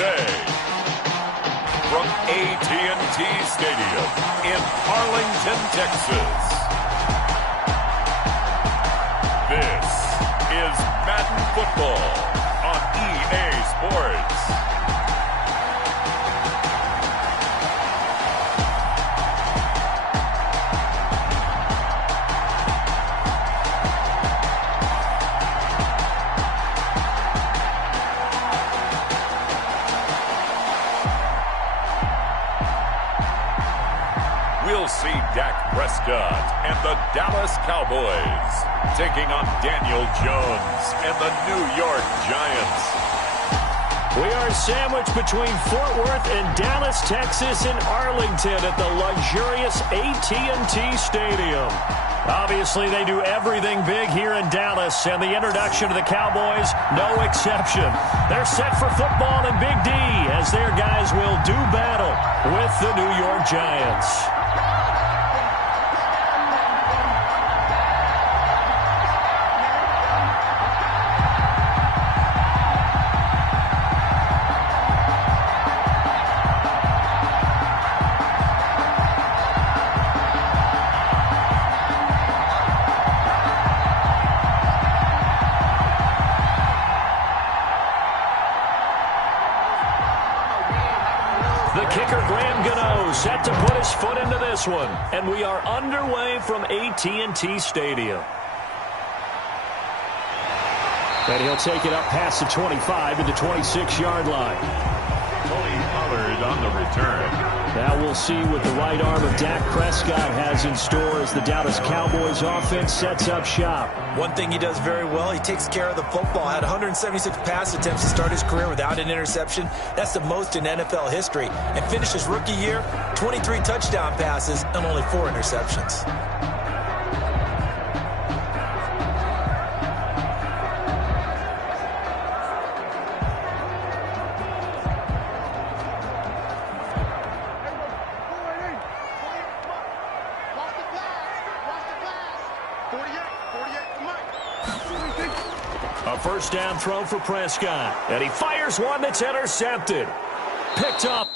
Today, from AT&T Stadium in Arlington, Texas, this is Madden Football on EA Sports. We'll see Dak Prescott and the Dallas Cowboys taking on Daniel Jones and the New York Giants. We are sandwiched between Fort Worth and Dallas, Texas, and Arlington at the luxurious AT&T Stadium. Obviously, they do everything big here in Dallas, and the introduction to the Cowboys, no exception. They're set for football in Big D as their guys will do battle with the New York Giants. Set to put his foot into this one, and we are underway from AT&T Stadium. And he'll take it up past the 25 to the 26-yard line. Tony Pollard on the return. Now we'll see what the right arm of Dak Prescott has in store as the Dallas Cowboys offense sets up shop. One thing he does very well, he takes care of the football. Had 176 pass attempts to start his career without an interception. That's the most in NFL history. And finished his rookie year, 23 touchdown passes and only 4 interceptions. A first down throw for Prescott. And he fires one that's intercepted. Picked up.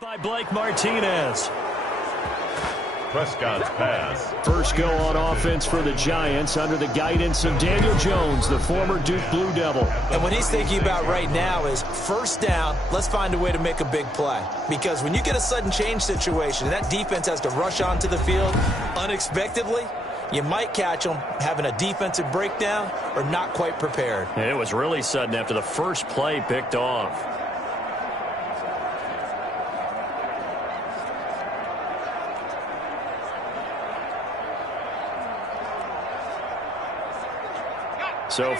By Blake Martinez. Prescott's pass. First go on offense for the Giants under the guidance of Daniel Jones, the former Duke Blue Devil. And what he's thinking about right now is first down, let's find a way to make a big play. Because when you get a sudden change situation and that defense has to rush onto the field unexpectedly, you might catch them having a defensive breakdown or not quite prepared. And it was really sudden after the first play picked off. So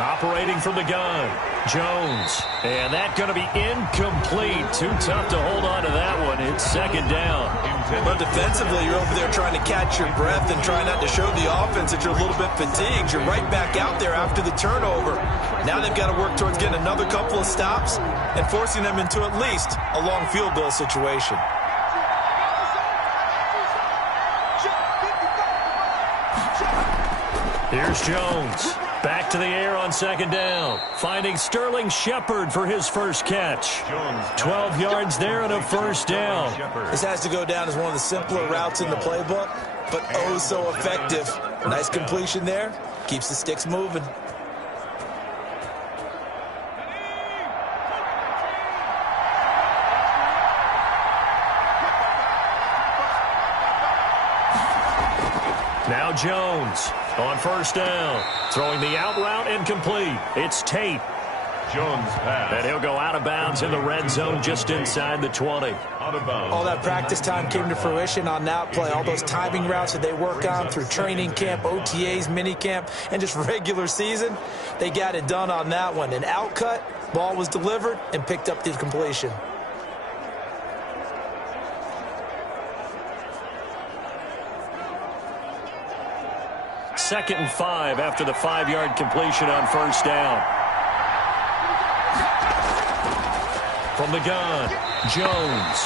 operating from the gun, Jones. And that's going to be incomplete. Too tough to hold on to that one. It's second down. But defensively, you're over there trying to catch your breath and try not to show the offense that you're a little bit fatigued. You're right back out there after the turnover. Now they've got to work towards getting another couple of stops and forcing them into at least a long field goal situation. Here's Jones. Back to the air on second down. Finding Sterling Shepard for his first catch. 12 yards there and a first down. This has to go down as one of the simpler routes in the playbook, but oh so effective. Nice completion there. Keeps the sticks moving. Now Jones on first down. Throwing the out route incomplete. It's Tate. Jones pass. And he'll go out of bounds in the red zone just inside the 20. Out of bounds. All that practice time came to fruition on that play. All those timing routes that they work on through training camp, OTAs, mini camp, and just regular season, they got it done on that one. An out cut, ball was delivered, and picked up the completion. 2nd and 5 after the 5-yard completion on first down. From the gun, Jones.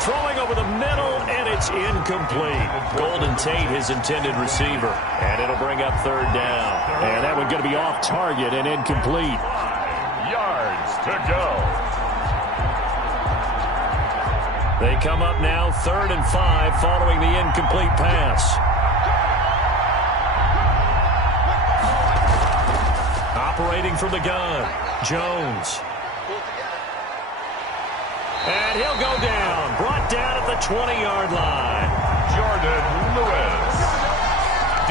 Throwing over the middle, and it's incomplete. Golden Tate, his intended receiver. And it'll bring up 3rd down. And that one's going to be off target and incomplete. Yards to go. They come up now 3rd and 5 following the incomplete pass. Operating from the gun, Jones. And he'll go down. Brought down at the 20-yard line. Jordan Lewis.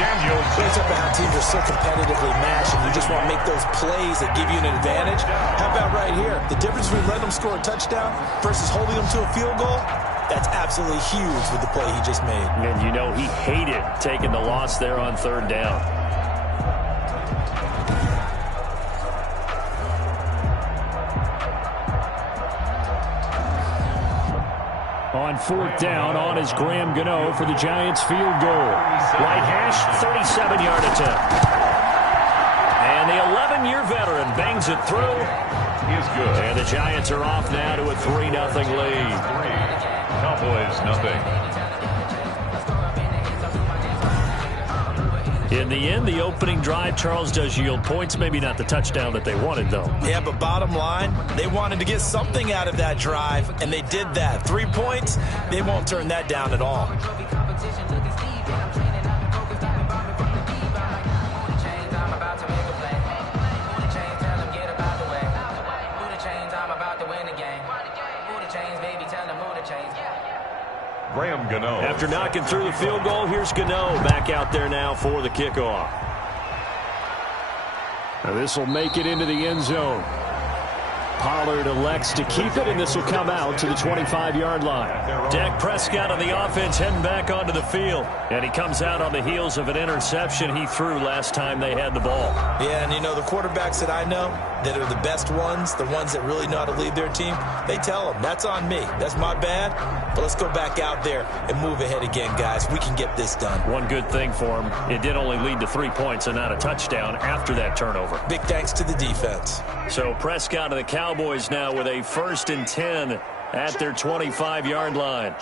Daniel Brings up how teams are so competitively matched, and you just want to make those plays that give you an advantage. How about right here? The difference between letting them score a touchdown versus holding them to a field goal, that's absolutely huge with the play he just made. And you know he hated taking the loss there on 3rd down. On 4th down, on is Graham Gano for the Giants field goal. Right hash, 37-yard attempt. And the 11-year veteran bangs it through. He's good. And the Giants are off now to a 3-0 lead. Cowboys nothing. In the end, the opening drive, Charles, does yield points. Maybe not the touchdown that they wanted, though. Yeah, but bottom line, they wanted to get something out of that drive, and they did that. 3 points, they won't turn that down at all. Graham Gano. After knocking through the field goal, here's Gano back out there now for the kickoff. Now this will make it into the end zone. Pollard elects to keep it, and this will come out to the 25-yard line. Dak Prescott on the offense heading back onto the field. And he comes out on the heels of an interception he threw last time they had the ball. Yeah, and you know, the quarterbacks that I know that are the best ones, the ones that really know how to lead their team, they tell them, that's on me. That's my bad. But let's go back out there and move ahead again, guys. We can get this done. One good thing for him, it did only lead to 3 points and not a touchdown after that turnover. Big thanks to the defense. So Prescott and the Cowboys now with a 1st and 10 at their 25-yard line.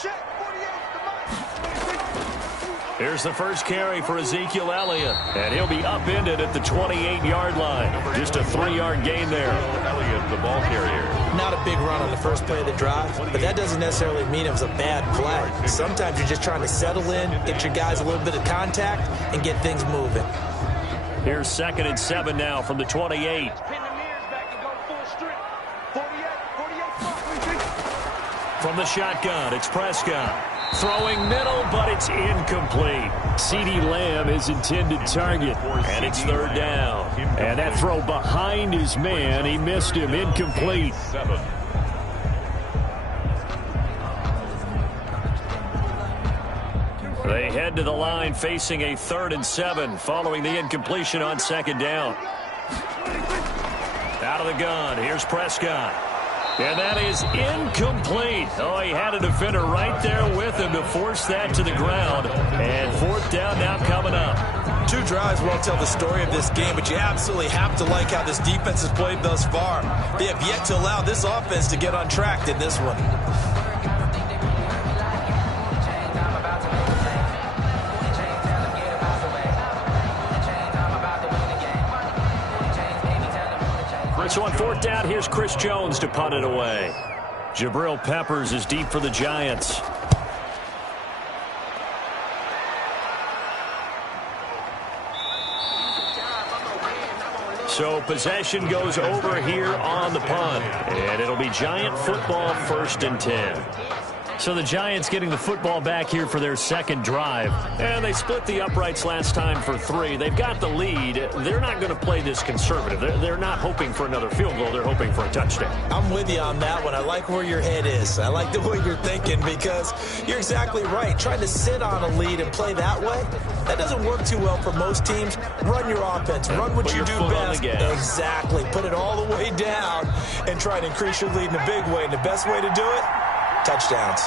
Here's the first carry for Ezekiel Elliott, and he'll be upended at the 28-yard line. Just a 3-yard gain there. Elliott, the ball carrier. Not a big run on the first play of the drive, but that doesn't necessarily mean it was a bad play. Sometimes you're just trying to settle in, get your guys a little bit of contact, and get things moving. Here's 2nd and 7 now from the 28. From the shotgun, it's Prescott. Throwing middle, but it's incomplete. CeeDee Lamb is intended target, and it's 3rd down. And that throw behind his man, he missed him, incomplete. They head to the line facing a 3rd and 7 following the incompletion on 2nd down. Out of the gun, here's Prescott. And that is incomplete. Oh, he had a defender right there with him to force that to the ground. And 4th down now coming up. 2 drives won't tell the story of this game, but you absolutely have to like how this defense has played thus far. They have yet to allow this offense to get on track in this one. So on 4th down, here's Chris Jones to punt it away. Jabril Peppers is deep for the Giants. So possession goes over here on the punt. And it'll be Giant football, 1st and 10. So the Giants getting the football back here for their 2nd drive. And they split the uprights last time for 3. They've got the lead. They're not going to play this conservative. They're not hoping for another field goal. They're hoping for a touchdown. I'm with you on that one. I like where your head is. I like the way you're thinking because you're exactly right. Trying to sit on a lead and play that way, that doesn't work too well for most teams. Run your offense. Run what you do best. Exactly. Put it all the way down and try to increase your lead in a big way. And the best way to do it, touchdowns.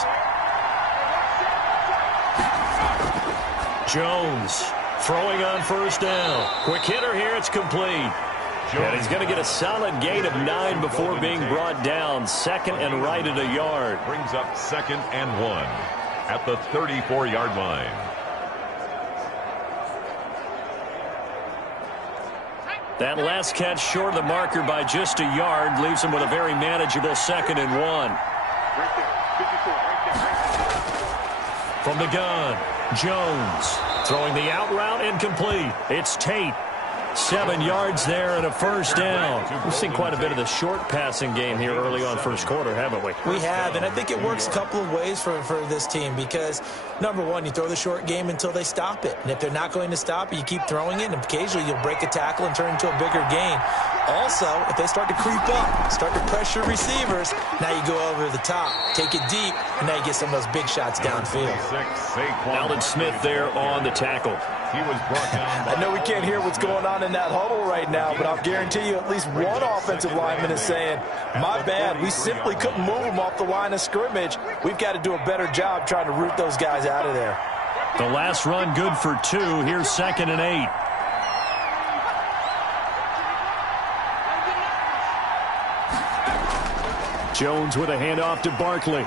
Jones throwing on first down. Quick hitter here, it's complete. And he's going to get a solid gain of 9 before being brought down. Second and right at a yard. Brings up 2nd and 1 at the 34-yard line. That last catch short of the marker by just a yard leaves him with a very manageable 2nd and 1. From the gun, Jones throwing the out route incomplete. It's Tate. 7 yards there and a first down. We've seen quite a bit of the short passing game here early on first quarter, haven't we? We have, and I think it works a couple of ways for this team because, number one, you throw the short game until they stop it. And if they're not going to stop it, you keep throwing it, and occasionally you'll break a tackle and turn into a bigger gain. Also, if they start to creep up, start to pressure receivers, now you go over the top, take it deep, and now you get some of those big shots downfield. Alden Smith there on the tackle. He was brought down. I know we can't hear what's going on in that huddle right now, but I'll guarantee you at least one offensive lineman is saying, my bad, we simply couldn't move them off the line of scrimmage. We've got to do a better job trying to root those guys out of there. The last run good for 2. Here's 2nd and 8. Jones with a handoff to Barkley.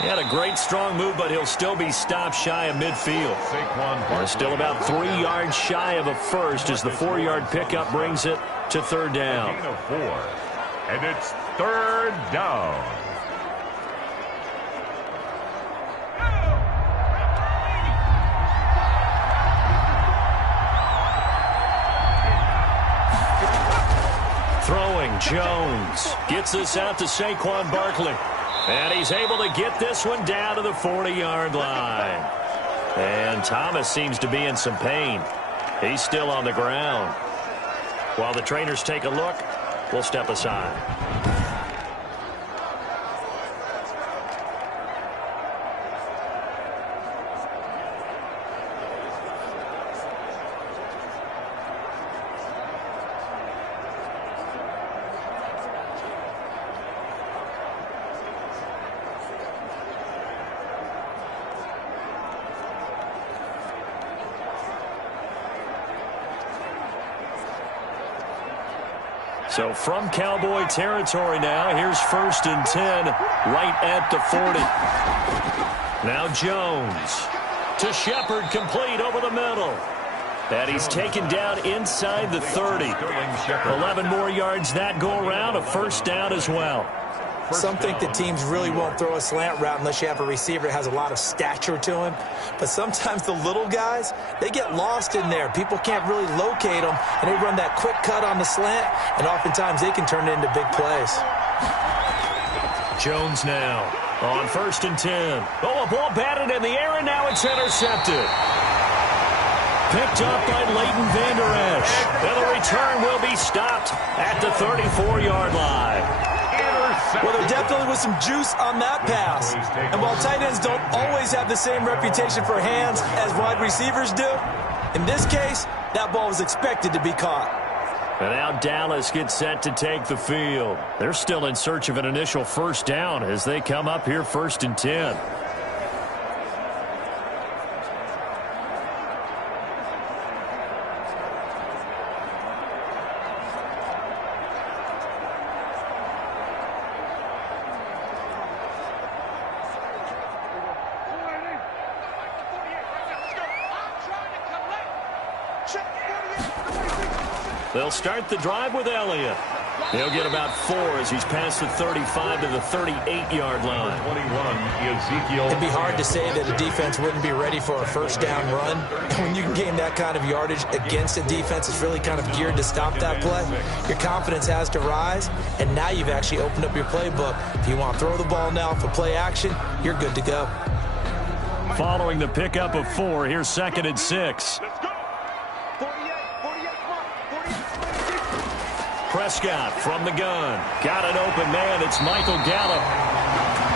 He had a great strong move, but he'll still be stopped shy of midfield. They're still about 3 yards shy of a first as the 4-yard pickup brings it to 3rd down. And it's 3rd down. Throwing, Jones gets this out to Saquon Barkley. And he's able to get this one down to the 40-yard line. And Thomas seems to be in some pain. He's still on the ground. While the trainers take a look, we'll step aside. So from Cowboy territory now, here's 1st and 10 right at the 40. Now Jones to Shepard, complete over the middle. And he's taken down inside the 30. 11 more yards that go around, a first down as well. Some think that teams really won't throw a slant route unless you have a receiver that has a lot of stature to him. But sometimes the little guys, they get lost in there. People can't really locate them, and they run that quick cut on the slant, and oftentimes they can turn it into big plays. Jones now on 1st and 10. Oh, a ball batted in the air, and now it's intercepted. Picked up by Leighton Vander Esch. And the return will be stopped at the 34-yard line. Well, there definitely was some juice on that pass. And while tight ends don't always have the same reputation for hands as wide receivers do, in this case, that ball was expected to be caught. And now Dallas gets set to take the field. They're still in search of an initial first down as they come up here 1st and 10. They'll start the drive with Elliott. He'll get about 4 as he's past the 35 to the 38-yard line. 21, Ezekiel. It'd be hard to say that a defense wouldn't be ready for a first down run. When you can gain that kind of yardage against a defense that's really kind of geared to stop that play, your confidence has to rise, and now you've actually opened up your playbook. If you want to throw the ball now for play action, you're good to go. Following the pickup of 4, here's 2nd and 6. Prescott from the gun. Got an open man. It's Michael Gallup.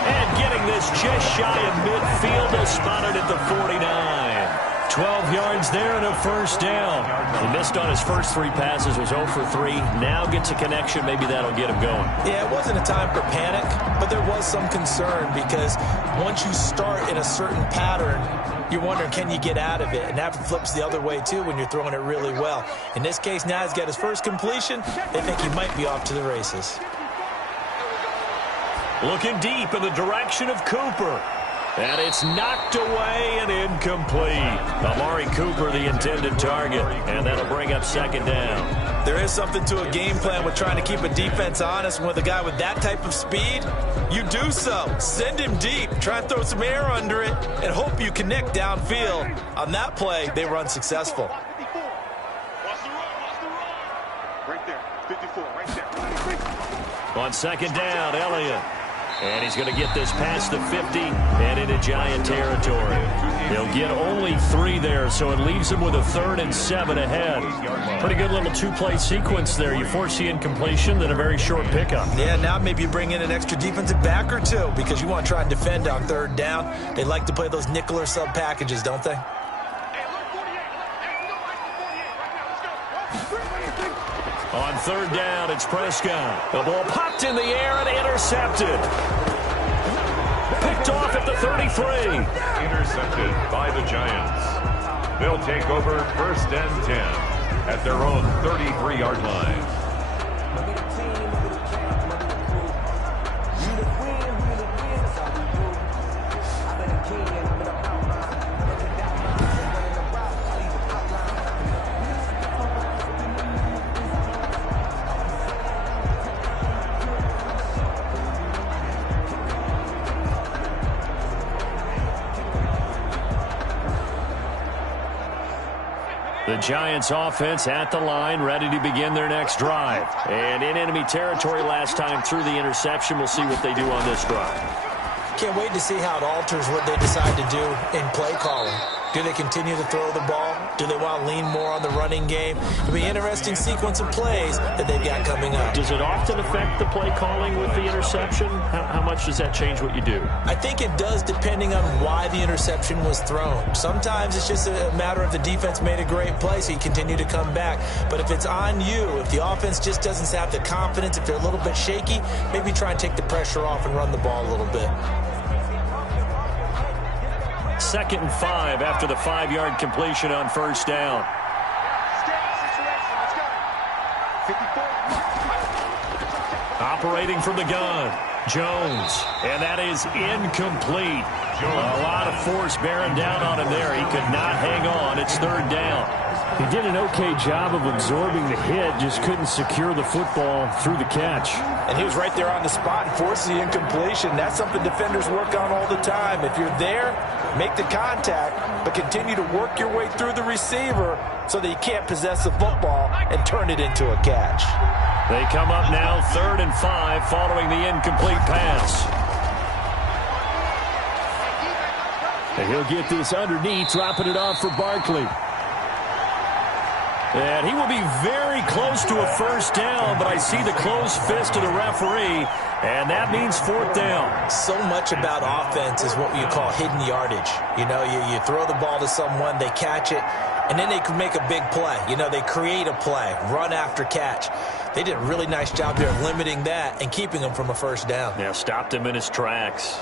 And getting this just shy of midfield. They spotted at the 49. 12 yards there and a first down. He missed on his first 3 passes. Was 0 for 3. Now gets a connection. Maybe that'll get him going. Yeah, it wasn't a time for panic, but there was some concern because once you start in a certain pattern, you're wondering, can you get out of it? And that flips the other way, too, when you're throwing it really well. In this case, now he's got his first completion. They think he might be off to the races. Looking deep in the direction of Cooper. And it's knocked away and incomplete. Amari Cooper, the intended target. And that'll bring up second down. There is something to a game plan with trying to keep a defense honest. And with a guy with that type of speed, you do so. Send him deep. Try and throw some air under it and hope you connect downfield. On that play, they were unsuccessful. Right there. 54, right there. On second down, Elliott. And he's going to get this past the 50 and into Giant territory. He'll get only 3 there, so it leaves him with a 3rd and 7 ahead. Pretty good little 2-play sequence there. You force the incompletion, then a very short pickup. Yeah, now maybe you bring in an extra defensive back or 2 because you want to try and defend on 3rd down. They like to play those nickel or sub packages, don't they? On 3rd down, it's Prescott. The ball popped in the air and intercepted. Picked off at the 33. Intercepted by the Giants. They'll take over 1st and 10 at their own 33-yard line. The Giants offense at the line, ready to begin their next drive. And in enemy territory last time through the interception. We'll see what they do on this drive. Can't wait to see how it alters what they decide to do in play calling. Do they continue to throw the ball? Do they want to lean more on the running game? It'll be an interesting sequence of plays that they've got coming up. Does it often affect the play calling with the interception? How much does that change what you do? I think it does, depending on why the interception was thrown. Sometimes it's just a matter of the defense made a great play, so you continue to come back. But if it's on you, if the offense just doesn't have the confidence, if they're a little bit shaky, maybe try and take the pressure off and run the ball a little bit. 2nd and 5 after the 5-yard completion on 1st down. Operating from the gun, Jones, and that is incomplete. A lot of force bearing down on him there. He could not hang on. It's 3rd down. He did an okay job of absorbing the hit, just couldn't secure the football through the catch. And he was right there on the spot and forced the incompletion. That's something defenders work on all the time. If you're there, make the contact, but continue to work your way through the receiver so that you can't possess the football and turn it into a catch. They come up now 3rd and 5 following the incomplete pass. And he'll get this underneath, dropping it off for Barkley. And he will be very close to a 1st down, but I see the closed fist of the referee, and that means 4th down. So much about offense is what you call hidden yardage. You know, you throw the ball to someone, they catch it, and then they can make a big play. You know, they create a play, run after catch. They did a really nice job there of limiting that and keeping him from a 1st down. Yeah, stopped him in his tracks.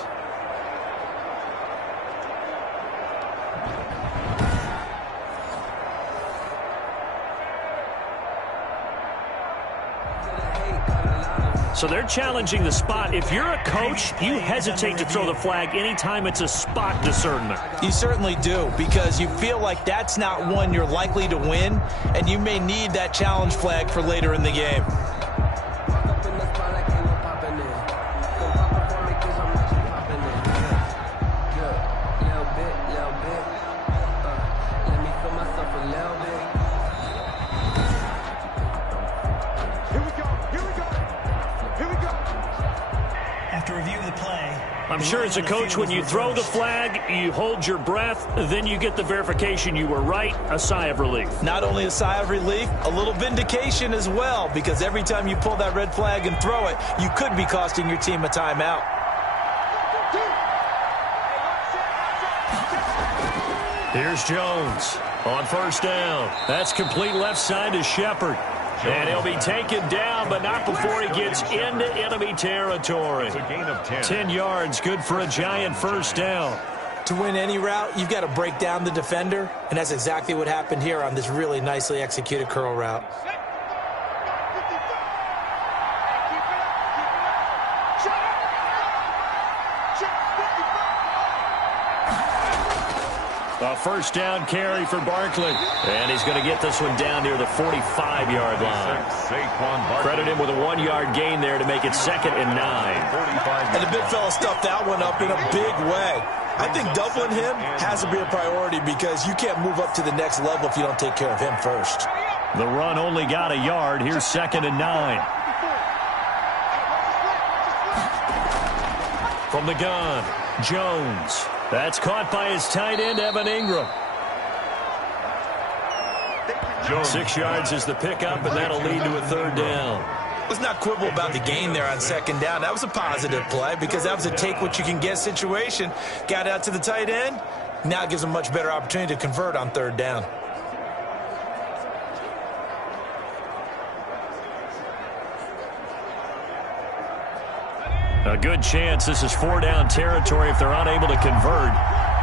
So they're challenging the spot. If you're a coach, you hesitate to throw the flag anytime it's a spot discernment. You certainly do, because you feel like that's not one you're likely to win, and you may need that challenge flag for later in the game. I'm sure as a coach, when you throw the flag, you hold your breath, then you get the verification you were right, a sigh of relief. Not only a sigh of relief, a little vindication as well, because every time you pull that red flag and throw it, you could be costing your team a timeout. Here's Jones on 1st down. That's complete left side to Shepard. And he'll be taken down, but not before he gets into enemy territory. It's a gain of 10. 10 yards, good for a Giant 1st down. To win any route, you've got to break down the defender, and that's exactly what happened here on this really nicely executed curl route. A first down carry for Barkley. And he's going to get this one down near the 45-yard line. Credit him with a 1-yard gain there to make it 2nd and 9. And the big fella stuffed that one up in a big way. I think doubling him has to be a priority because you can't move up to the next level if you don't take care of him first. The run only got a yard. Here's 2nd and 9. From the gun, Jones. That's caught by his tight end, Evan Ingram. 6 yards is the pickup, and that'll lead to a 3rd down. Let's not quibble about the gain there on 2nd down. That was a positive play because that was a take-what-you-can-get situation. Got out to the tight end. Now it gives him a much better opportunity to convert on 3rd down. A good chance this is 4-down territory if they're unable to convert.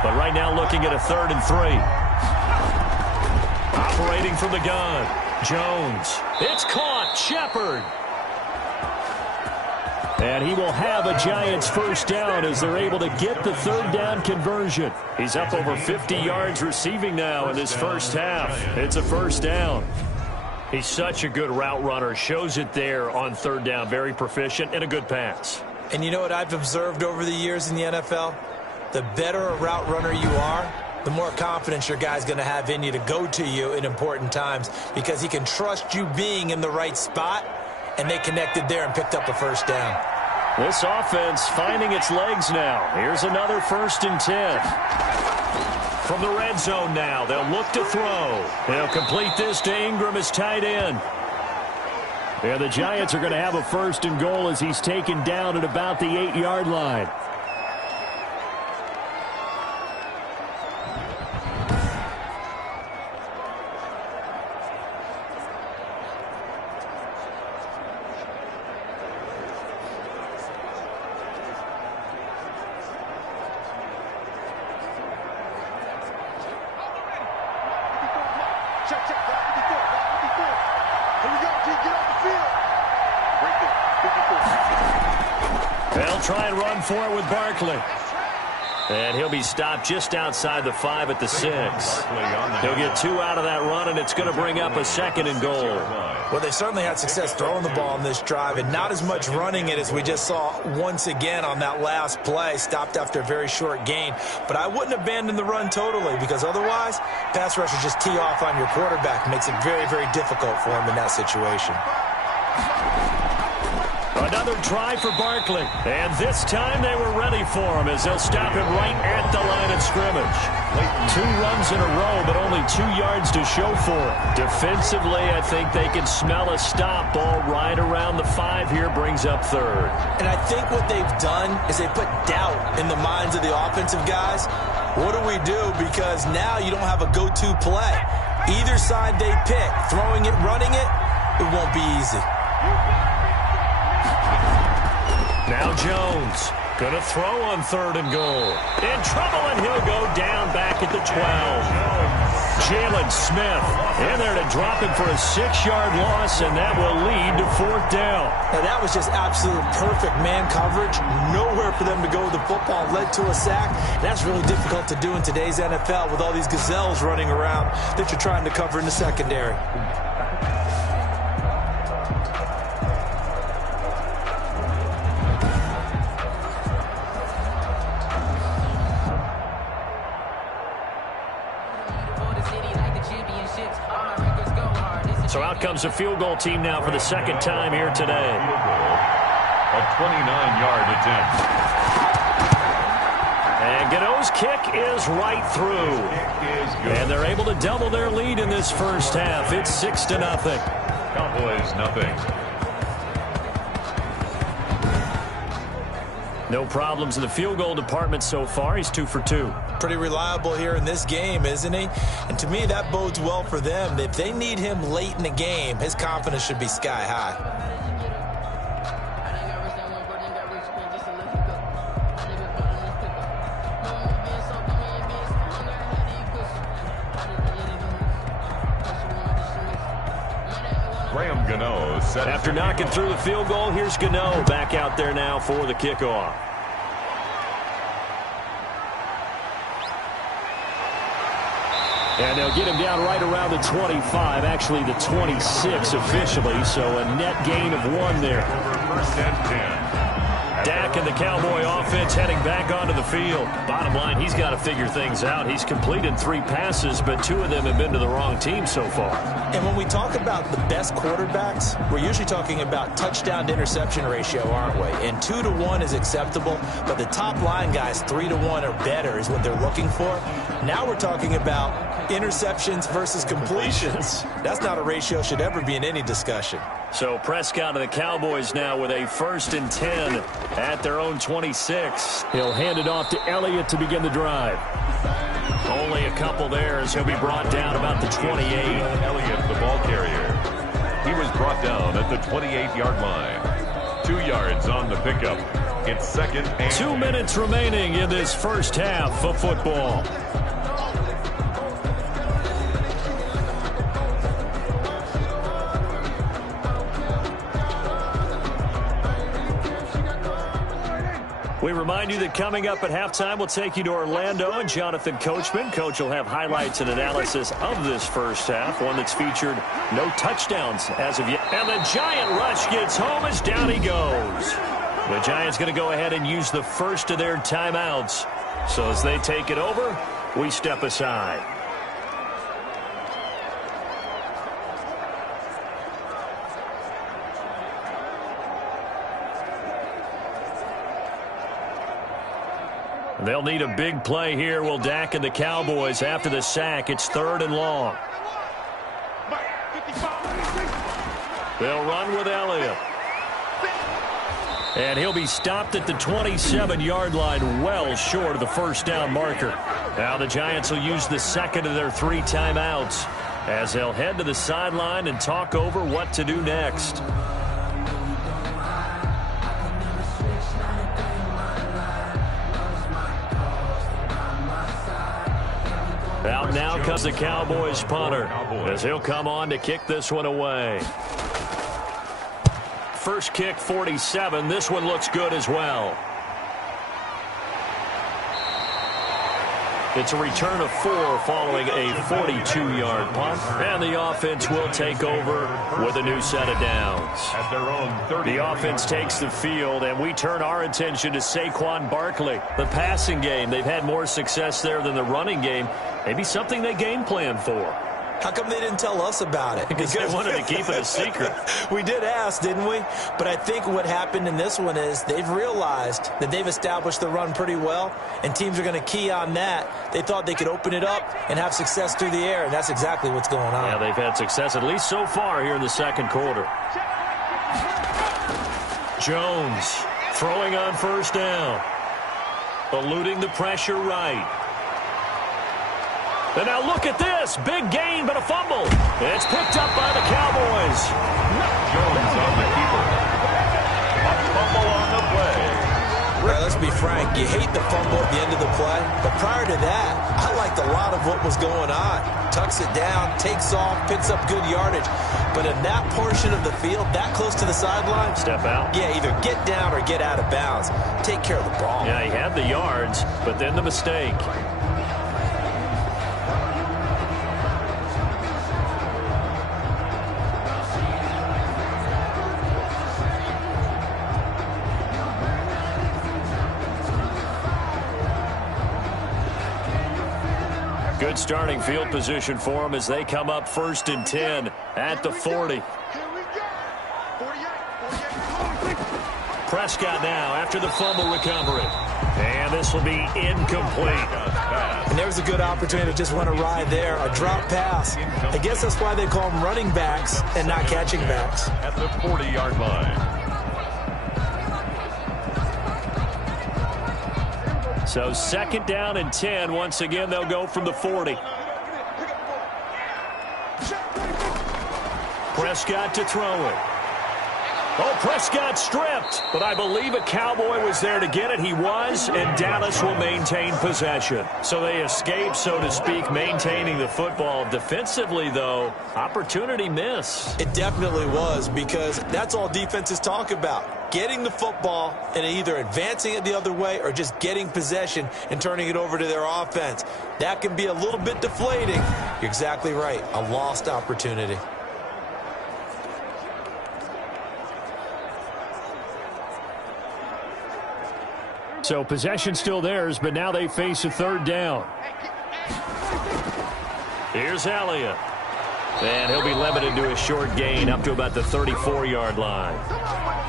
But right now looking at a 3rd and 3. Operating from the gun, Jones. It's caught, Shepard. And he will have a Giants first down as they're able to get the 3rd down conversion. He's up over 50 yards receiving now in this first half. It's a first down. He's such a good route runner. Shows it there on 3rd down. Very proficient and a good pass. And you know what I've observed over the years in the NFL? The better a route runner you are, the more confidence your guy's going to have in you to go to you in important times because he can trust you being in the right spot, and they connected there and picked up a first down. This offense finding its legs now. Here's another 1st and 10. From the red zone now, they'll look to throw. They'll complete this to Ingram as tight end. And the Giants are going to have a 1st and goal as he's taken down at about the 8-yard line. They'll try and run for it with Barkley. And he'll be stopped just outside the 5 at the 6. He'll get 2 out of that run, and it's going to bring up a 2nd and goal. Well, they certainly had success throwing the ball in this drive, and not as much running it as we just saw once again on that last play. Stopped after a very short gain. But I wouldn't abandon the run totally because otherwise, pass rushers just tee off on your quarterback. Makes it very, very difficult for him in that situation. Another try for Barkley. And this time they were ready for him as they'll stop him right at the line of scrimmage. 2 runs in a row, but only 2 yards to show for it. Defensively, I think they can smell a stop. Ball right around the 5 here, brings up 3rd. And I think what they've done is they put doubt in the minds of the offensive guys. What do we do? Because now you don't have a go-to play. Either side they pick, throwing it, running it, it won't be easy. Now Jones going to throw on 3rd and goal. In trouble, and he'll go down back at the 12. Jalen Smith in there to drop him for a 6-yard loss, and that will lead to 4th down. Now that was just absolute perfect man coverage. Nowhere for them to go with the football. Led to a sack. That's really difficult to do in today's NFL with all these gazelles running around that you're trying to cover in the secondary. So out comes a field goal team now for the 2nd time here today. A 29-yard attempt. And Gano's kick is right through. And they're able to double their lead in this first half. It's 6-0. Cowboys nothing. No problems in the field goal department so far. He's 2 for 2. Pretty reliable here in this game, isn't he? And to me, that bodes well for them. If they need him late in the game, his confidence should be sky high. After knocking through the field goal, here's Gano back out there now for the kickoff. And they'll get him down right around the 25, actually the 26 officially, so a net gain of 1 there. First and 10. Dak and the Cowboy offense heading back onto the field. Bottom line, he's got to figure things out. He's completed 3 passes, but 2 of them have been to the wrong team so far. And when we talk about the best quarterbacks, we're usually talking about touchdown to interception ratio, aren't we? And 2 to 1 is acceptable, but the top line guys 3 to 1 or better is what they're looking for. Now we're talking about interceptions versus completions. That's not a ratio should ever be in any discussion. So Prescott and the Cowboys now with a 1st and 10 at their own 26. He'll hand it off to Elliott to begin the drive. Only a couple there as he'll be brought down about the 28. Elliott, the ball carrier. He was brought down at the 28-yard line. 2 yards on the pickup. It's 2nd and 2 minutes remaining in this first half of football. We remind you that coming up at halftime, we'll take you to Orlando and Jonathan Coachman. Coach will have highlights and analysis of this first half, one that's featured no touchdowns as of yet. And the Giant rush gets home as down he goes. The Giants going to go ahead and use the first of their timeouts. So as they take it over, we step aside. They'll need a big play here, will Dak and the Cowboys after the sack. It's 3rd and long. They'll run with Elliott. And he'll be stopped at the 27-yard line, well short of the first down marker. Now the Giants will use the 2nd of their 3 timeouts as they'll head to the sideline and talk over what to do next. Out now comes the Cowboys punter as he'll come on to kick this one away. First kick, 47. This one looks good as well. It's a return of 4 following a 42-yard punt. And the offense will take over with a new set of downs. at their own 30. The offense takes the field, and we turn our attention to Saquon Barkley. The passing game, they've had more success there than the running game. Maybe something they game plan for. How come they didn't tell us about it? Because they wanted to keep it a secret. We did ask, didn't we? But I think what happened in this one is they've realized that they've established the run pretty well, and teams are going to key on that. They thought they could open it up and have success through the air, and that's exactly what's going on. Yeah, they've had success at least so far here in the second quarter. Jones throwing on first down. Eluding the pressure right. And now look at this. Big gain, but a fumble. It's picked up by the Cowboys. Jones on the keeper. A fumble on the play. Well, let's be frank. You hate the fumble at the end of the play. But prior to that, I liked a lot of what was going on. Tucks it down, takes off, picks up good yardage. But in that portion of the field, that close to the sideline. Step out. Yeah, either get down or get out of bounds. Take care of the ball. Yeah, he had the yards, but then the mistake. Good starting field position for them as they come up 1st and 10 at the 40. Prescott now after the fumble recovery. And this will be incomplete. And there's a good opportunity to just run a ride there, a drop pass. I guess that's why they call them running backs and not catching backs. At the 40-yard line. So 2nd down and 10. Once again, they'll go from the 40. Prescott to throw it. Oh, Prescott stripped, but I believe a Cowboy was there to get it. He was, and Dallas will maintain possession. So they escape, so to speak, maintaining the football. Defensively, though, opportunity miss. It definitely was, because that's all defenses talk about. Getting the football and either advancing it the other way or just getting possession and turning it over to their offense. That can be a little bit deflating. You're exactly right. A lost opportunity. So possession still theirs, but now they face a third down. Here's Elliott. And he'll be limited to a short gain up to about the 34-yard line.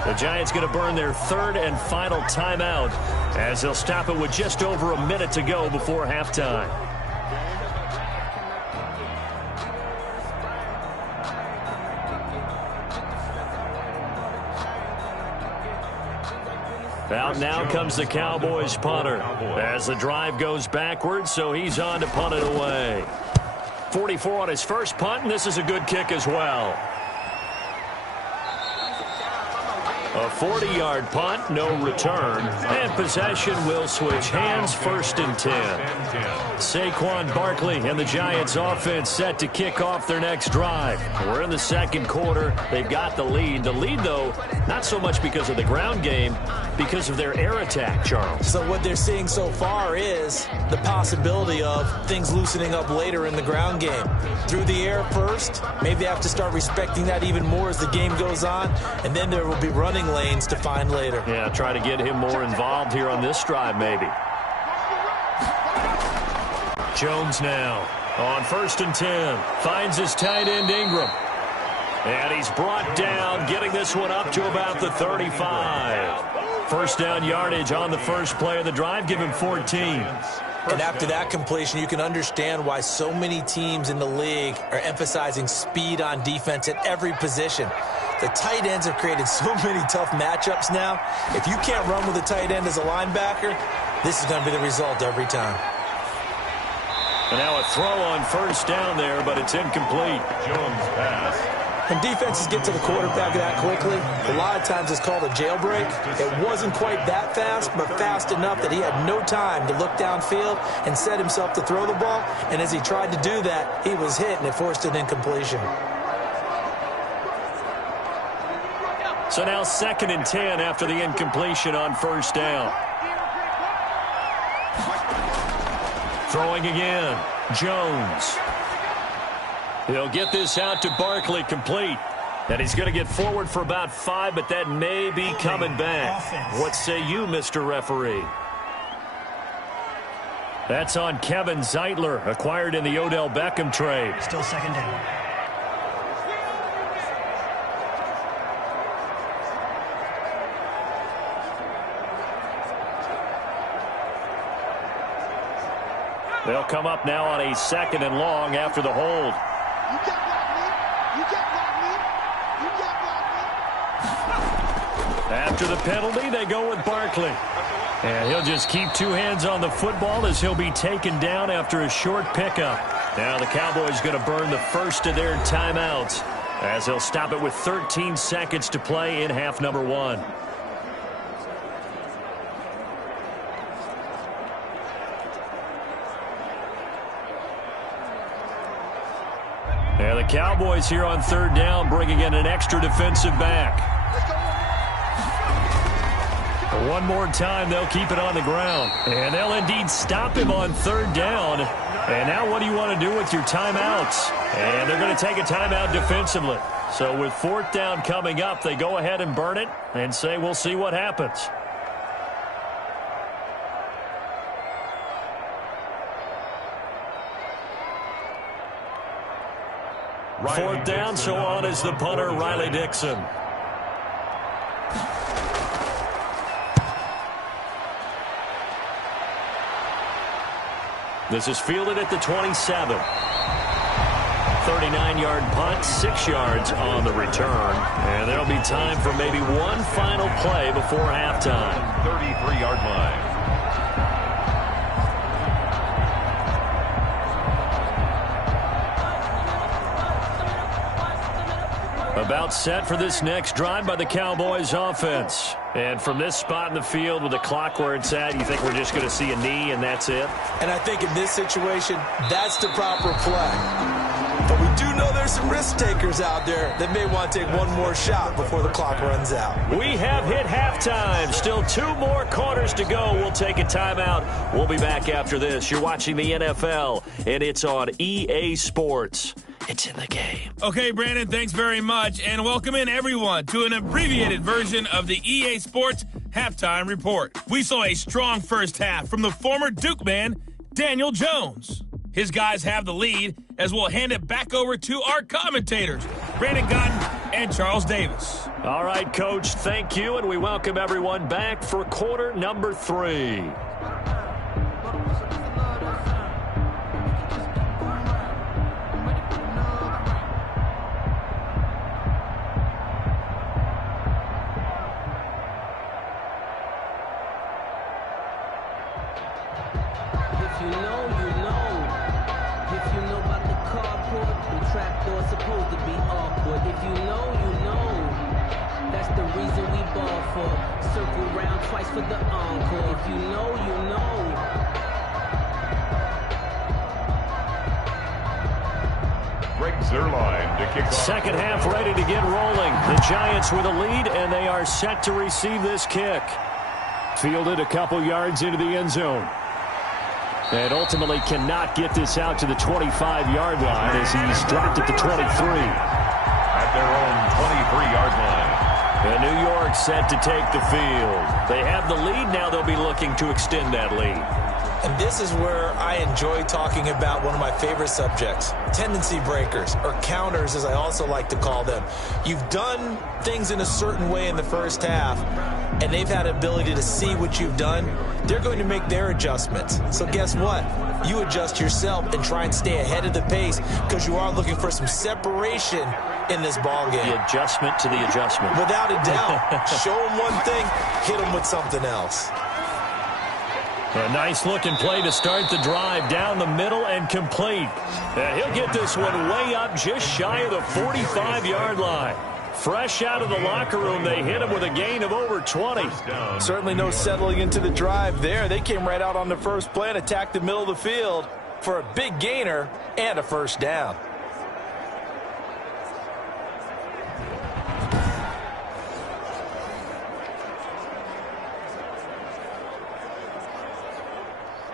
The Giants going to burn their third and final timeout as they'll stop it with just over a minute to go before halftime. Out now comes the Cowboys punter as the drive goes backwards, so he's on to punt it away. 44 on his first punt, and this is a good kick as well. A 40-yard punt, no return, and possession will switch hands, 1st and 10. Saquon Barkley and the Giants offense set to kick off their next drive. We're in the second quarter. They've got the lead. The lead, though, not so much because of the ground game, because of their air attack, Charles. So what they're seeing so far is the possibility of things loosening up later in the ground game. Through the air first, maybe they have to start respecting that even more as the game goes on, and then there will be running lanes to find later. Yeah, try to get him more involved here on this drive, maybe. Jones now on 1st and 10. Finds his tight end Ingram. And he's brought down, getting this one up to about the 35. First down yardage on the first play of the drive. Give him 14. And after that completion, you can understand why so many teams in the league are emphasizing speed on defense at every position. The tight ends have created so many tough matchups now. If you can't run with a tight end as a linebacker, this is going to be the result every time. And now a throw on first down there, but it's incomplete. Jones pass. When defenses get to the quarterback that quickly, a lot of times it's called a jailbreak. It wasn't quite that fast, but fast enough that he had no time to look downfield and set himself to throw the ball. And as he tried to do that, he was hit, and it forced an incompletion. So now 2nd and 10 after the incompletion on first down. Throwing again, Jones. He'll get this out to Barkley, complete. And he's going to get forward for about 5, but that may be coming back. What say you, Mr. Referee? That's on Kevin Zeitler, acquired in the Odell Beckham trade. Still 2nd down. They'll come up now on a 2nd and long after the hold. You can't block me. You can't block me. You can't block me. After the penalty, they go with Barkley. And he'll just keep 2 hands on the football as he'll be taken down after a short pickup. Now the Cowboys going to burn the first of their timeouts as they'll stop it with 13 seconds to play in half number 1. And the Cowboys here on 3rd down, bringing in an extra defensive back. One more time, they'll keep it on the ground. And they'll indeed stop him on 3rd down. And now what do you want to do with your timeouts? And they're going to take a timeout defensively. So with 4th down coming up, they go ahead and burn it and say we'll see what happens. Fourth down, so on is the punter, Riley Dixon. This is fielded at the 27. 39-yard punt, 6 yards on the return. And there'll be time for maybe one final play before halftime. 33-yard line. About set for this next drive by the Cowboys offense. And from this spot in the field with the clock where it's at, you think we're just going to see a knee and that's it? And I think in this situation, that's the proper play. But we do know there's some risk takers out there that may want to take one more shot before the clock runs out. We have hit halftime. Still 2 more quarters to go. We'll take a timeout. We'll be back after this. You're watching the NFL, and it's on EA Sports. It's in the game. Okay, Brandon, thanks very much. And welcome in, everyone, to an abbreviated version of the EA Sports Halftime Report. We saw a strong first half from the former Duke man, Daniel Jones. His guys have the lead, as we'll hand it back over to our commentators, Brandon Gotton and Charles Davis. All right, Coach, thank you, and we welcome everyone back for quarter number 3. For the encore, if you know, you know. Greg Zerline to kick off. Second half ready to get rolling. The Giants with a lead, and they are set to receive this kick. Fielded a couple yards into the end zone. And ultimately cannot get this out to the 25-yard line as he's dropped at the 23. At their own 23-yard line. And New York set to take the field. They have the lead. Now they'll be looking to extend that lead. And this is where I enjoy talking about one of my favorite subjects, tendency breakers, or counters as I also like to call them. You've done things in a certain way in the first half, and they've had an ability to see what you've done. They're going to make their adjustments. So guess what? You adjust yourself and try and stay ahead of the pace because you are looking for some separation in this ball game. The adjustment to the adjustment. Without a doubt. Show them one thing, hit them with something else. A nice-looking play to start the drive down the middle and complete. And he'll get this one way up just shy of the 45-yard line. Fresh out of the locker room, they hit him with a gain of over 20. Certainly no settling into the drive there. They came right out on the first play and attacked the middle of the field for a big gainer and a first down.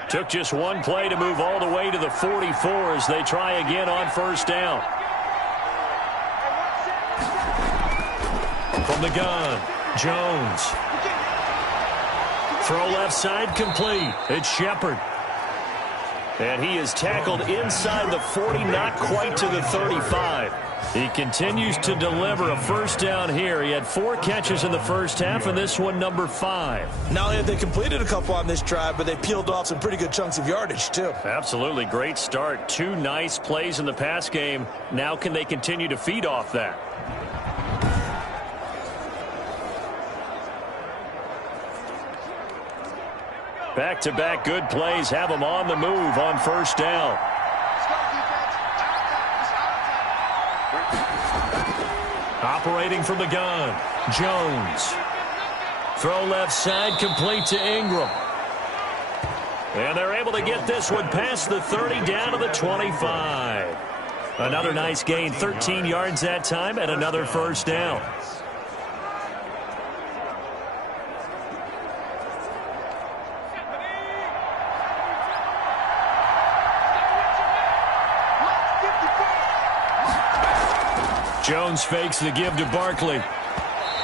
Took just one play to move all the way to the 44 as they try again on first down. From the gun, Jones. Throw left side complete. It's Shepard. And he is tackled inside the 40, not quite to the 35. He continues to deliver a first down here. He had 4 catches in the first half, and this one number 5. Not only have they completed a couple on this drive, but they peeled off some pretty good chunks of yardage, too. Absolutely. Great start. 2 nice plays in the pass game. Now can they continue to feed off that? Back-to-back good plays have them on the move on first down. Operating from the gun, Jones. Throw left side, complete to Ingram. And they're able to get this one past the 30 down to the 25. Another nice gain, 13 yards that time, and another first down. Jones fakes the give to Barkley.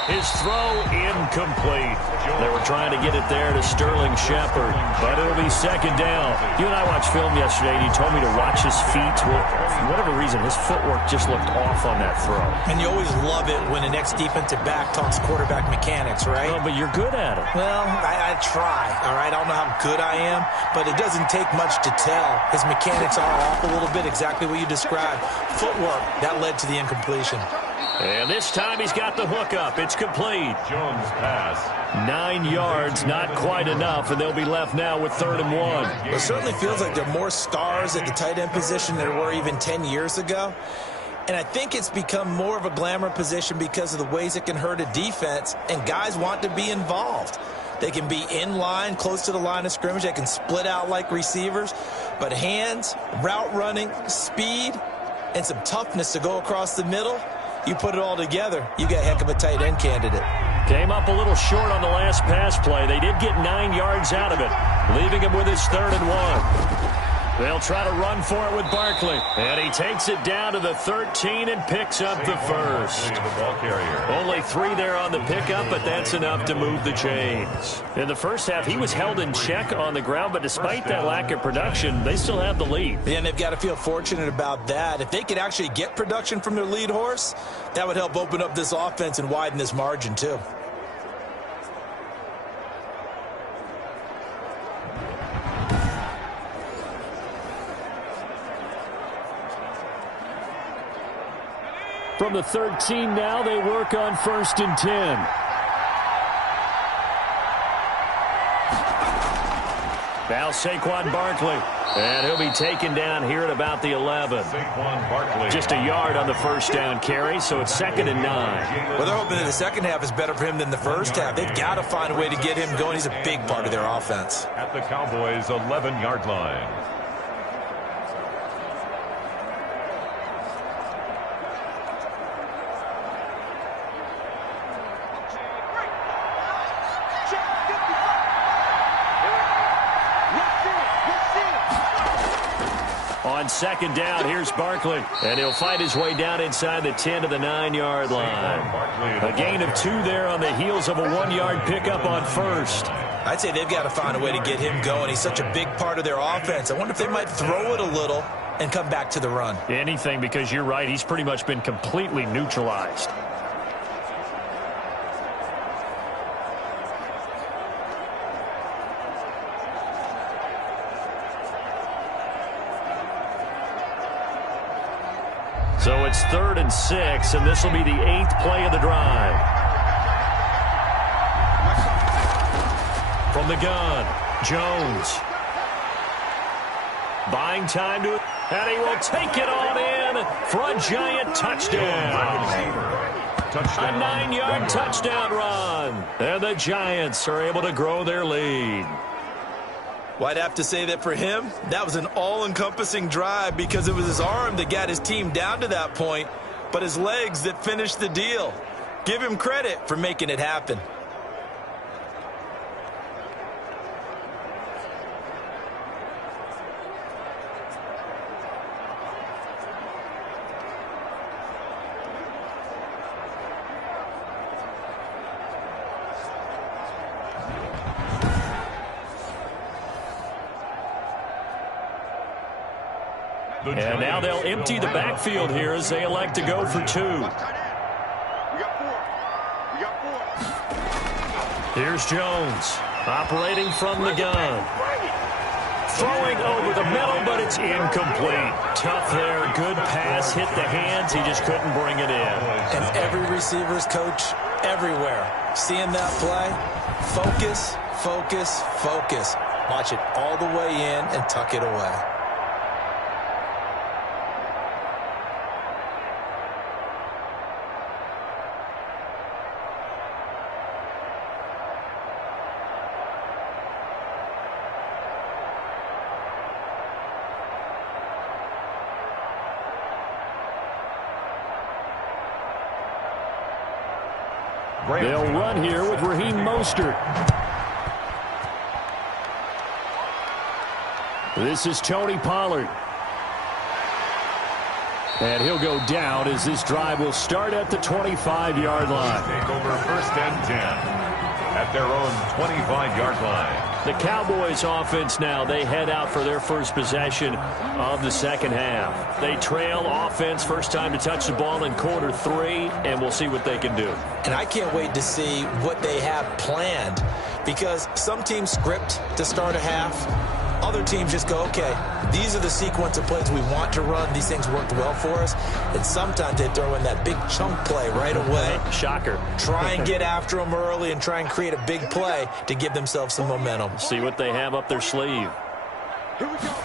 His throw incomplete. They were trying to get it there to Sterling Shepard, but it'll be second down. You and I watched film yesterday, and you told me to watch his feet. Well, for whatever reason, his footwork just looked off on that throw. And you always love it when the next defensive back talks quarterback mechanics, right? Well, but you're good at it. Well, I try, all right? I don't know how good I am, but it doesn't take much to tell. His mechanics are off a little bit, exactly what you described. Footwork, that led to the incompletion. And this time he's got the hook up. It's complete. Jones pass. 9 yards, not quite enough, and they'll be left now with 3rd and 1. It certainly feels like there are more stars at the tight end position than there were even 10 years ago. And I think it's become more of a glamour position because of the ways it can hurt a defense, and guys want to be involved. They can be in line, close to the line of scrimmage. They can split out like receivers. But hands, route running, speed, and some toughness to go across the middle, you put it all together, you got a heck of a tight end candidate. Came up a little short on the last pass play. They did get 9 yards out of it, leaving him with his 3rd and 1. They'll try to run for it with Barkley. And he takes it down to the 13 and picks up the first. Only 3 there on the pickup, but that's enough to move the chains. In the first half, he was held in check on the ground, but despite that lack of production, they still have the lead. Yeah, and they've got to feel fortunate about that. If they could actually get production from their lead horse, that would help open up this offense and widen this margin too. From the 13 now, they work on 1st and 10. Now Saquon Barkley. And he'll be taken down here at about the 11. Just a yard on the first down carry, so it's 2nd and 9. Well, they're hoping that the second half is better for him than the first half. They've got to find a way to get him going. He's a big part of their offense. At the Cowboys' 11-yard line. On 2nd down, here's Barkley. And he'll fight his way down inside the 10 to the 9-yard line. A gain of 2 there on the heels of a 1-yard pickup on 1st. I'd say they've got to find a way to get him going. He's such a big part of their offense. I wonder if they might throw it a little and come back to the run. Anything, because you're right, he's pretty much been completely neutralized. So it's 3rd and 6, and this will be the 8th play of the drive. From the gun, Jones. Buying time to, and he will take it on in for a giant touchdown. A 9-yard touchdown run. And the Giants are able to grow their lead. Well, I'd have to say that for him, that was an all-encompassing drive because it was his arm that got his team down to that point, but his legs that finished the deal. Give him credit for making it happen. And now they'll empty the backfield here as they elect to go for 2. Here's Jones, operating from the gun. Throwing over the middle, but it's incomplete. Tough there, good pass, hit the hands, he just couldn't bring it in. And every receiver's coach everywhere, seeing that play, focus, focus, focus. Watch it all the way in and tuck it away. They'll run here with Raheem Mostert. This is Tony Pollard. And he'll go down as this drive will start at the 25-yard line. Take over 1st and 10 at their own 25-yard line. The Cowboys offense now, they head out for their first possession of the second half. They trail offense, first time to touch the ball in quarter 3, and we'll see what they can do. And I can't wait to see what they have planned because some teams script to start a half. Other teams just go, okay, these are the sequence of plays we want to run. These things worked well for us. And sometimes they throw in that big chunk play right away. Shocker. Try and get after them early and try and create a big play to give themselves some momentum. See what they have up their sleeve. Here we go.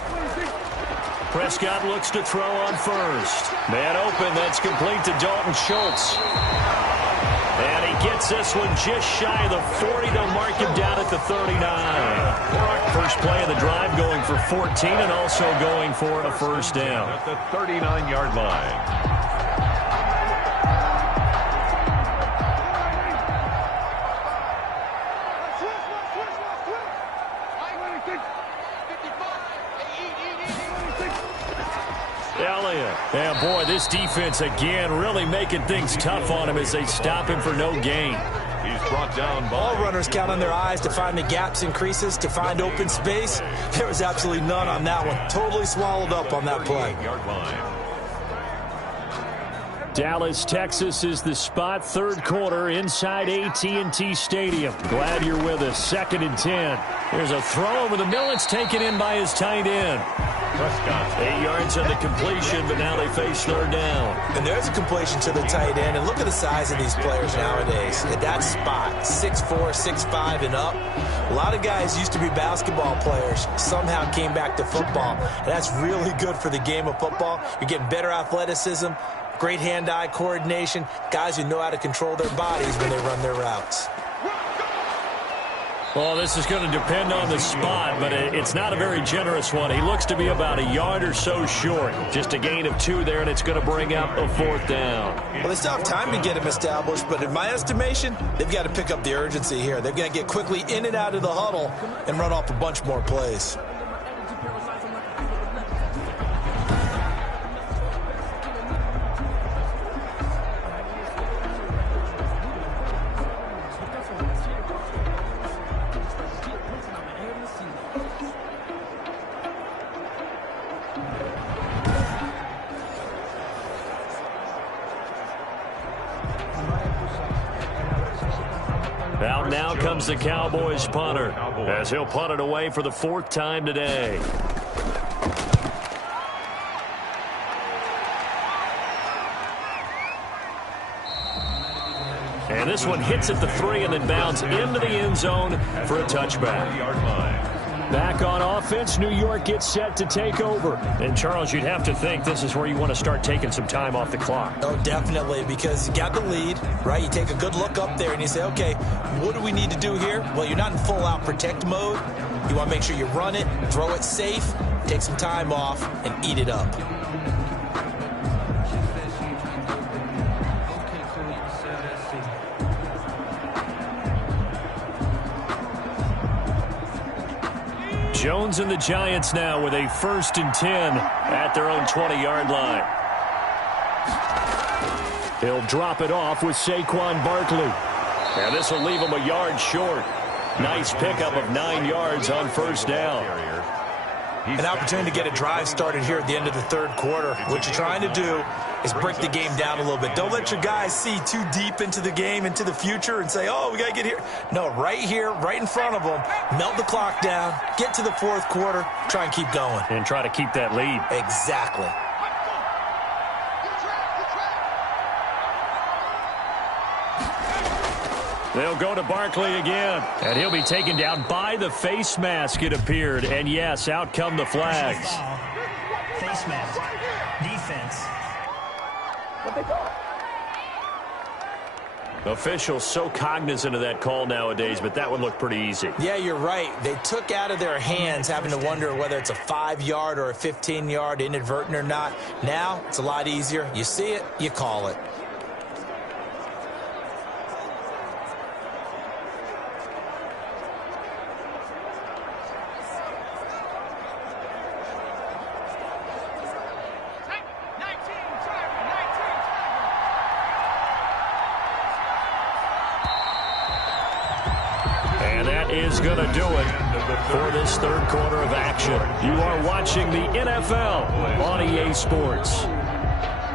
Prescott looks to throw on first. Man open, that's complete to Dalton Schultz. And he gets this one just shy of the 40. They'll mark him down at the 39. First play of the drive going for 14 and also going for a first down. At the 39-yard line. Yeah, boy, this defense again really making things tough on him as they stop him for no gain. He's brought down by... All runners count on their eyes to find the gaps and creases, to find open space. There was absolutely none on that one. Totally swallowed up on that play. Dallas, Texas is the spot. Third quarter inside AT&T Stadium. Glad you're with us. 2nd and 10. There's a throw over the middle. It's taken in by his tight end. Prescott. 8 yards on the completion, but now they face third down. And there's a completion to the tight end. And look at the size of these players nowadays. At that spot, 6'4", 6'5", and up. A lot of guys used to be basketball players, somehow came back to football. And that's really good for the game of football. You're getting better athleticism, great hand-eye coordination, guys who know how to control their bodies when they run their routes. Well, this is going to depend on the spot, but it's not a very generous one. He looks to be about a yard or so short. Just a gain of 2 there, and it's going to bring up a fourth down. Well, they still have time to get him established, but in my estimation, they've got to pick up the urgency here. They've got to get quickly in and out of the huddle and run off a bunch more plays. Out now comes the Cowboys punter as he'll punt it away for the 4th time today. And this one hits at the 3 and then bounds into the end zone for a touchback. Back on offense, New York gets set to take over. And, Charles, you'd have to think this is where you want to start taking some time off the clock. Oh, definitely, because you got the lead, right? You take a good look up there and you say, okay, what do we need to do here? Well, you're not in full-out protect mode. You want to make sure you run it, throw it safe, take some time off, and eat it up. Jones and the Giants now with a 1st and 10 at their own 20-yard line. He'll drop it off with Saquon Barkley. And this will leave him a yard short. Nice pickup of 9 yards on first down. An opportunity to get a drive started here at the end of the third quarter. What you're trying to do is break the game down a little bit. Don't let your guys see too deep into the game, into the future, and say, oh, we got to get here. No, right here, right in front of them, melt the clock down, get to the fourth quarter, try and keep going. And try to keep that lead. Exactly. They'll go to Barkley again, and he'll be taken down by the face mask, it appeared. And, yes, out come the flags. Face mask. Defense. What they call? Officials so cognizant of that call nowadays, but that one looked pretty easy. Yeah, you're right. They took out of their hands having to wonder whether it's a 5-yard or a 15-yard, inadvertent or not. Now, it's a lot easier. You see it, you call it. Is going to do it for this third quarter of action. You are watching the NFL on EA Sports.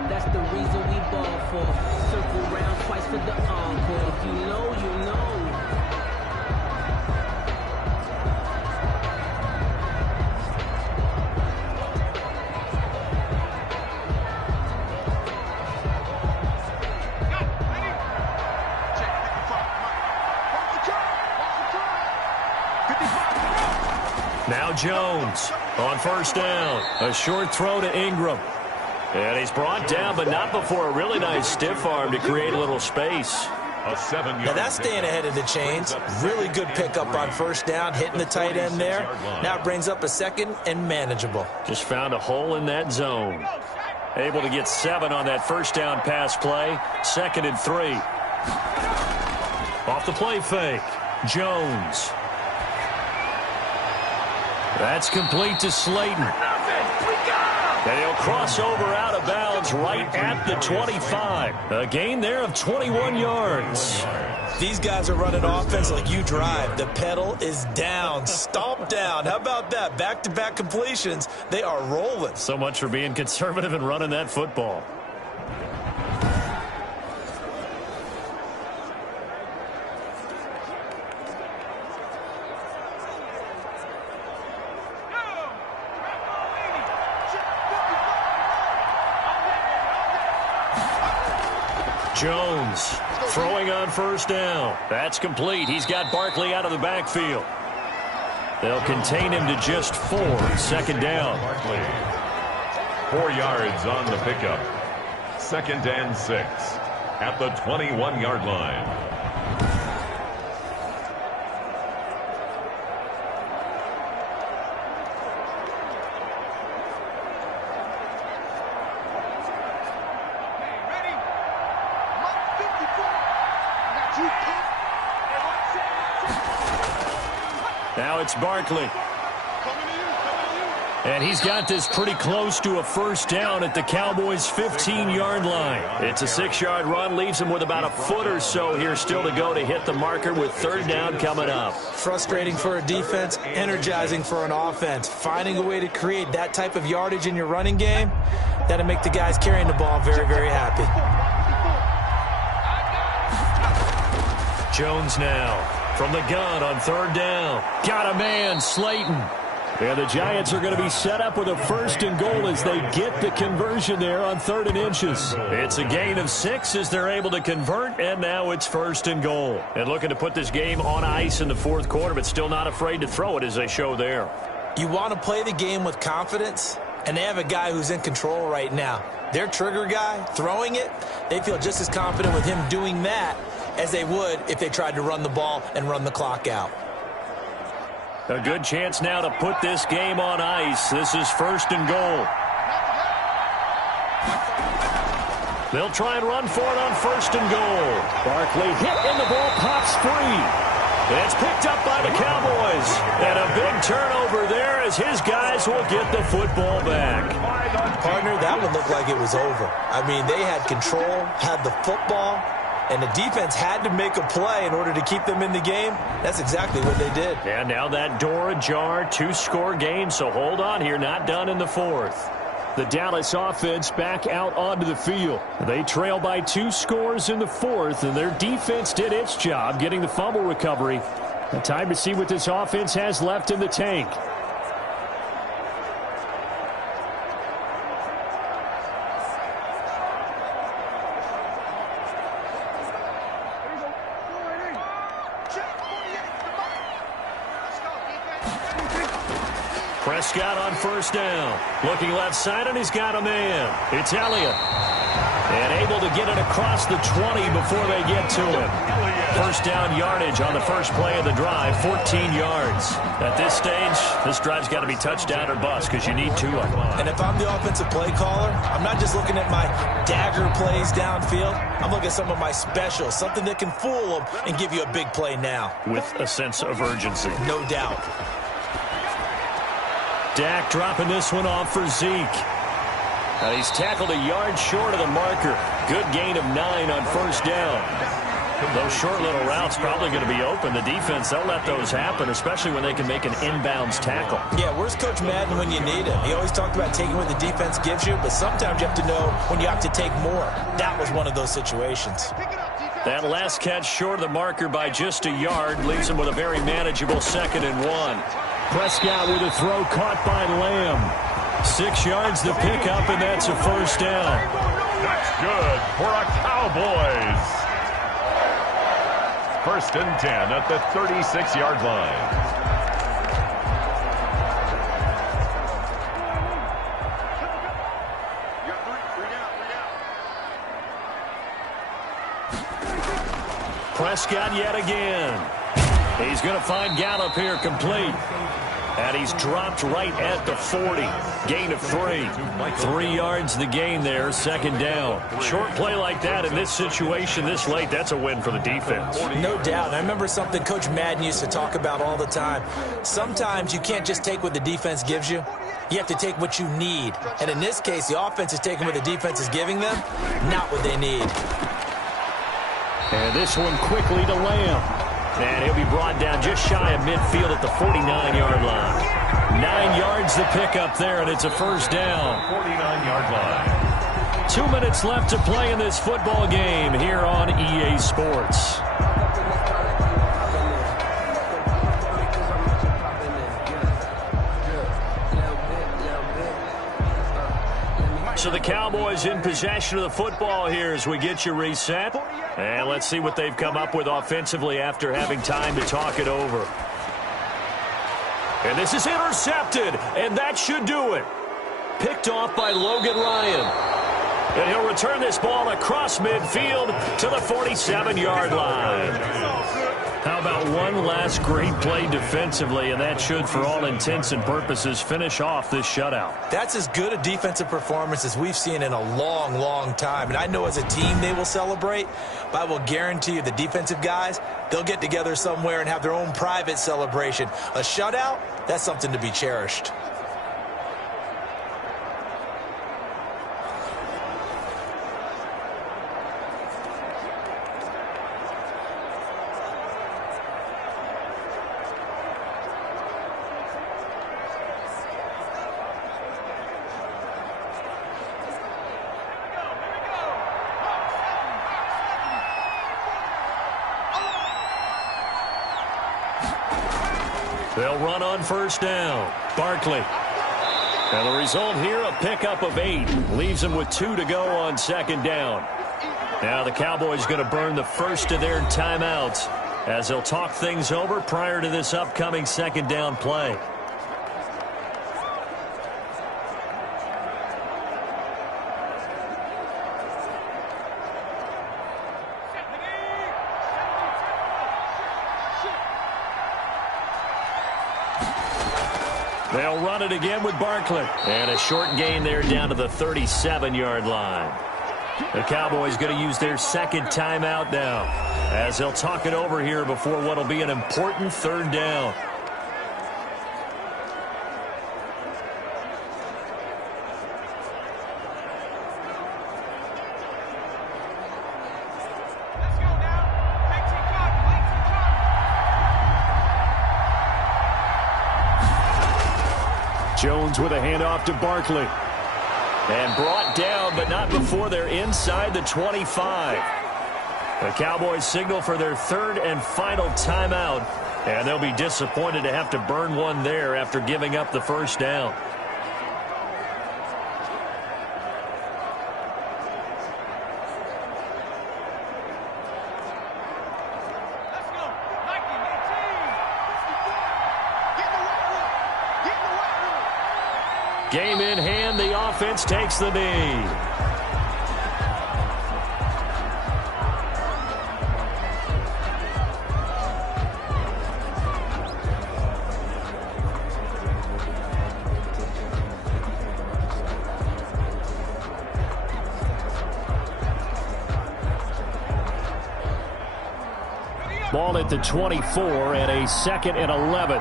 That's the reason we ball for. Circle round twice for the encore. If you know, you know. Now Jones On first down, a short throw to Ingram. And he's brought down, but not before a really nice stiff arm to create a little space. Now that's staying ahead of the chains. Really good pickup on first down, hitting the tight end there. Now it brings up a second and manageable. Just found a hole in that zone. Able to get 7 on that first down pass play. 2nd and 3. Off the play fake. Jones. That's complete to Slayton. And he'll cross over out of bounds right at the 25. A gain there of 21 yards. These guys are running offense like you drive. The pedal is down, stomp down. How about that? Back-to-back completions. They are rolling. So much for being conservative and running that football. Jones throwing on first down. That's complete. He's got Barkley out of the backfield. They'll contain him to just 4. 2nd down. 4 yards on the pickup. 2nd and 6 at the 21-yard line. Now it's Barkley. And he's got this pretty close to a first down at the Cowboys' 15-yard line. It's a 6-yard run, leaves him with about a foot or so here still to go to hit the marker with 3rd down coming up. Frustrating for a defense, energizing for an offense. Finding a way to create that type of yardage in your running game, that'll make the guys carrying the ball very, very happy. Jones now. From the gun on 3rd down. Got a man, Slayton. And the Giants are going to be set up with a 1st and goal as they get the conversion there on 3rd and inches. It's a gain of 6 as they're able to convert, and now it's 1st and goal. And looking to put this game on ice in the 4th quarter, but still not afraid to throw it as they show there. You want to play the game with confidence, and they have a guy who's in control right now. Their trigger guy, throwing it, they feel just as confident with him doing that as they would if they tried to run the ball and run the clock out. A good chance now to put this game on ice. This is 1st and goal. They'll try and run for it on 1st and goal. Barkley hit and the ball pops free. It's picked up by the Cowboys. And a big turnover there as his guys will get the football back. Partner, that one looked like it was over. I mean, they had control, had the football, and the defense had to make a play in order to keep them in the game. That's exactly what they did. And now that door ajar, 2-score game, so hold on here, not done in the 4th. The Dallas offense back out onto the field. They trail by 2 scores in the 4th, and their defense did its job getting the fumble recovery. A time to see what this offense has left in the tank. Prescott on first down. Looking left side, and he's got a man. It's Elliott. And able to get it across the 20 before they get to him. First down yardage on the first play of the drive, 14 yards. At this stage, this drive's got to be touchdown or bust because you need 2 of them. And if I'm the offensive play caller, I'm not just looking at my dagger plays downfield. I'm looking at some of my specials, something that can fool them and give you a big play now. With a sense of urgency. No doubt. Dak dropping this one off for Zeke. And he's tackled a yard short of the marker. Good gain of 9 on first down. Those short little routes probably going to be open. The defense, they'll let those happen, especially when they can make an inbounds tackle. Yeah, where's Coach Madden when you need him? He always talked about taking what the defense gives you, but sometimes you have to know when you have to take more. That was one of those situations. That last catch short of the marker by just a yard leaves him with a very manageable 2nd and 1. Prescott with a throw caught by Lamb. 6 yards to pick up, and that's a first down. That's good for a Cowboys. 1st and 10 at the 36-yard line. Prescott yet again. He's going to find Gallup here complete. And he's dropped right at the 40. Gain of 3. 3 yards the gain there, second down. Short play like that in this situation this late, that's a win for the defense. No doubt. I remember something Coach Madden used to talk about all the time. Sometimes you can't just take what the defense gives you. You have to take what you need. And in this case, the offense is taking what the defense is giving them, not what they need. And this one quickly to Lamb. And he'll be brought down just shy of midfield at the 49-yard line. 9 yards the pickup there, and it's a first down. 49-yard line. 2 minutes left to play in this football game here on EA Sports. So the Cowboys in possession of the football here as we get you reset. And let's see what they've come up with offensively after having time to talk it over. And this is intercepted, and that should do it. Picked off by Logan Ryan. And he'll return this ball across midfield to the 47-yard line. How about one last great play defensively, and that should, for all intents and purposes, finish off this shutout. That's as good a defensive performance as we've seen in a long, long time. And I know as a team they will celebrate, but I will guarantee you the defensive guys, they'll get together somewhere and have their own private celebration. A shutout, that's something to be cherished. They'll run on first down. Barkley. And the result here, a pickup of 8. Leaves them with 2 to go on second down. Now the Cowboys going to burn the first of their timeouts as they'll talk things over prior to this upcoming second down play. They'll run it again with Barkley. And a short gain there down to the 37-yard line. The Cowboys going to use their second timeout now as they'll talk it over here before what will be an important third down. Jones with a handoff to Barkley. And brought down, but not before they're inside the 25. The Cowboys signal for their third and final timeout. And they'll be disappointed to have to burn one there after giving up the first down. Game in hand, the offense takes the knee. Ball at the 24 and a 2nd and 11.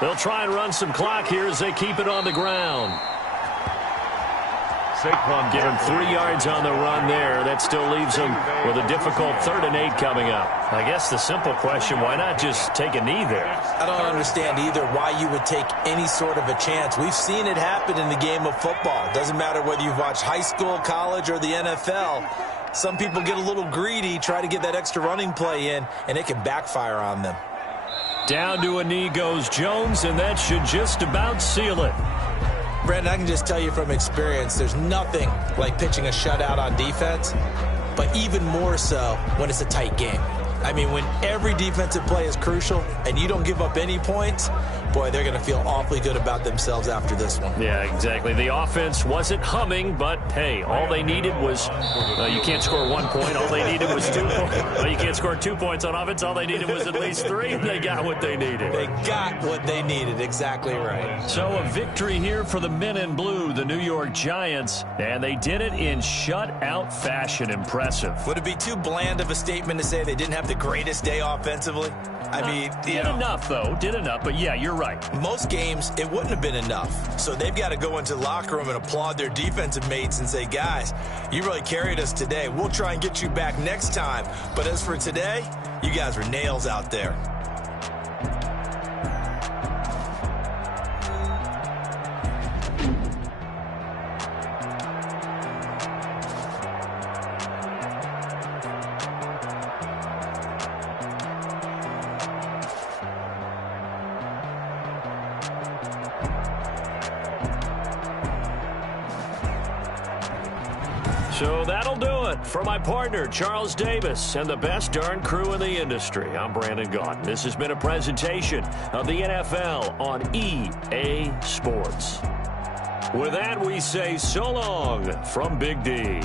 They'll try and run some clock here as they keep it on the ground. Saquon given 3 yards on the run there. That still leaves them with a difficult 3rd and 8 coming up. I guess the simple question, why not just take a knee there? I don't understand either why you would take any sort of a chance. We've seen it happen in the game of football. Doesn't matter whether you've watched high school, college, or the NFL. Some people get a little greedy, try to get that extra running play in, and it can backfire on them. Down to a knee goes Jones, and that should just about seal it. Brandon, I can just tell you from experience, there's nothing like pitching a shutout on defense, but even more so when it's a tight game. I mean, when every defensive play is crucial and you don't give up any points, boy, they're going to feel awfully good about themselves after this one. Yeah, exactly. The offense wasn't humming, but, hey, all they needed was you can't score 1 point. All they needed was 2 points. Well, you can't score 2 points on offense. All they needed was at least 3. They got what they needed. They got what they needed. Exactly right. So a victory here for the men in blue, the New York Giants, and they did it in shutout fashion. Impressive. Would it be too bland of a statement to say they didn't have the greatest day offensively? I mean, did enough, though. Did enough, but yeah, you're right. Most games, it wouldn't have been enough. So they've got to go into the locker room and applaud their defensive mates and say, guys, you really carried us today. We'll try and get you back next time. But as for today, you guys were nails out there. So that'll do it for my partner, Charles Davis, and the best darn crew in the industry. I'm Brandon Gaudin. This has been a presentation of the NFL on EA Sports. With that, we say so long from Big D.